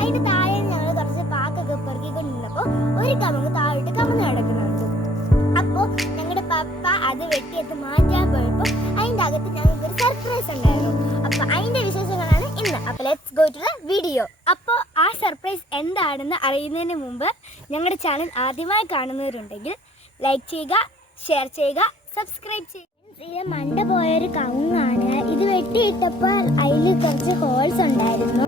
അതിന്റെ താഴെ ഞങ്ങൾ കുറച്ച് പാക്കൊക്കെ പെറുക്കിക്കൊണ്ട് നിന്നപ്പോൾ ഒരു കമങ്ങ് താഴോട്ട് കമന്ന് കിടക്കുന്നുണ്ട്. അപ്പോൾ ഞങ്ങളുടെ പപ്പ അത് വെട്ടിയെടുത്ത് മാറ്റാൻ പോയപ്പോൾ അതിൻ്റെ അകത്ത് ഞങ്ങൾക്ക് ഒരു സർപ്രൈസ് ഉണ്ടായിരുന്നു. അപ്പോൾ അതിൻ്റെ വിശേഷങ്ങളാണ് ഇന്ന്. അപ്പോൾ let's go to the video. അപ്പോൾ ആ സർപ്രൈസ് എന്താണെന്ന് അറിയുന്നതിന് മുമ്പ് ഞങ്ങളുടെ ചാനൽ ആദ്യമായി കാണുന്നവരുണ്ടെങ്കിൽ ലൈക്ക് ചെയ്യുക, ഷെയർ ചെയ്യുക, സബ്സ്ക്രൈബ് ചെയ്യുക. ഇത് മണ്ട പോയൊരു കവുങ്ങാണ്. ഇത് വെട്ടിയിട്ടപ്പോൾ അതിൽ കുറച്ച് ഹോൾസ് ഉണ്ടായിരുന്നു.